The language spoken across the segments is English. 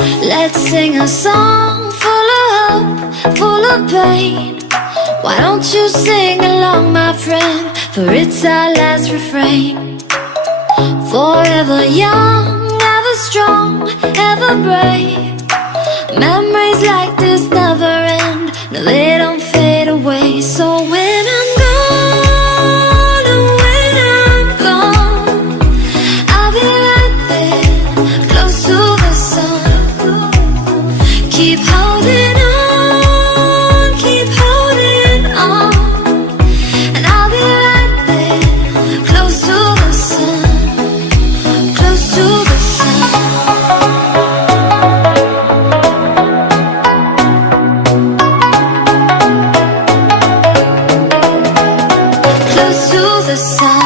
Let's sing a song full of hope, full of pain. Why don't you sing along, my friend? For it's our last refrain. Forever young, ever strong, ever brave. Memories like this never end. No, they don't fade away. So when I'm gone, and when I'm gone, I'll be right there, close to the sun. Keep holding on, keep holding on, and I'll be right there, close to the sun, close to the sun. Close to the sun.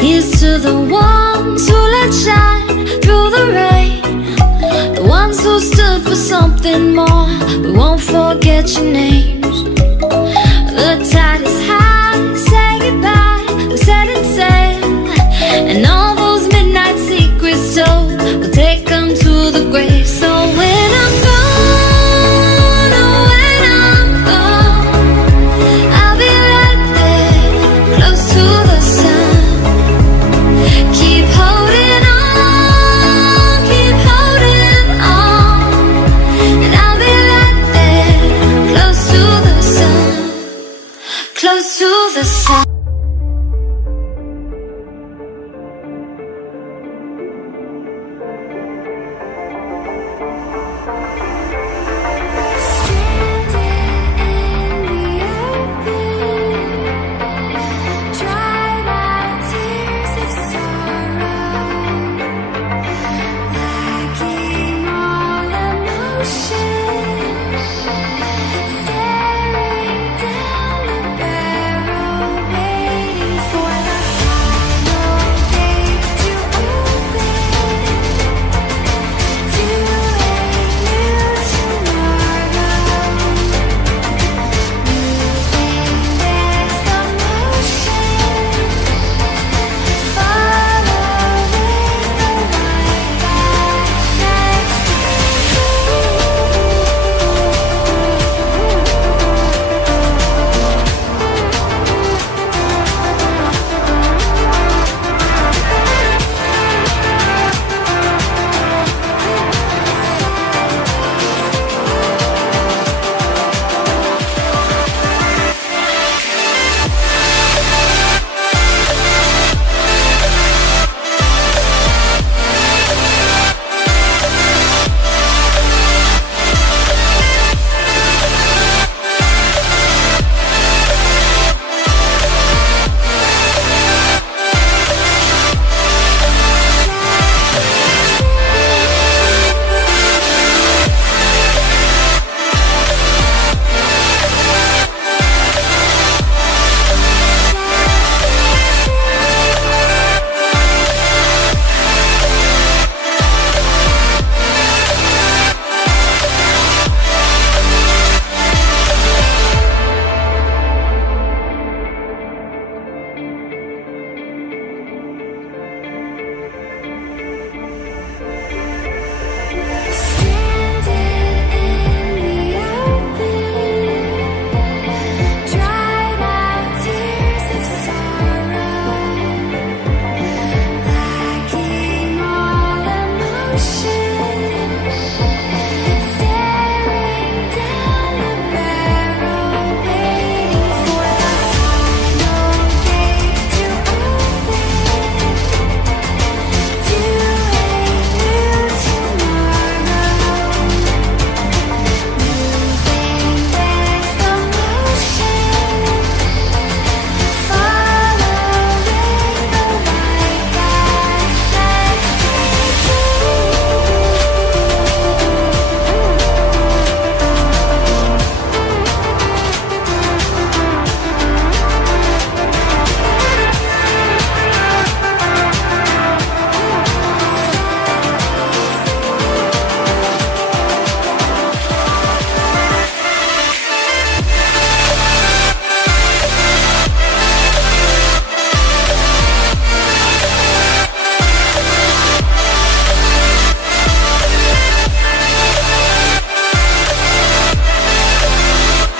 Here's to the ones who let shine through the rain, the ones who stood for something more. We won't forget your name.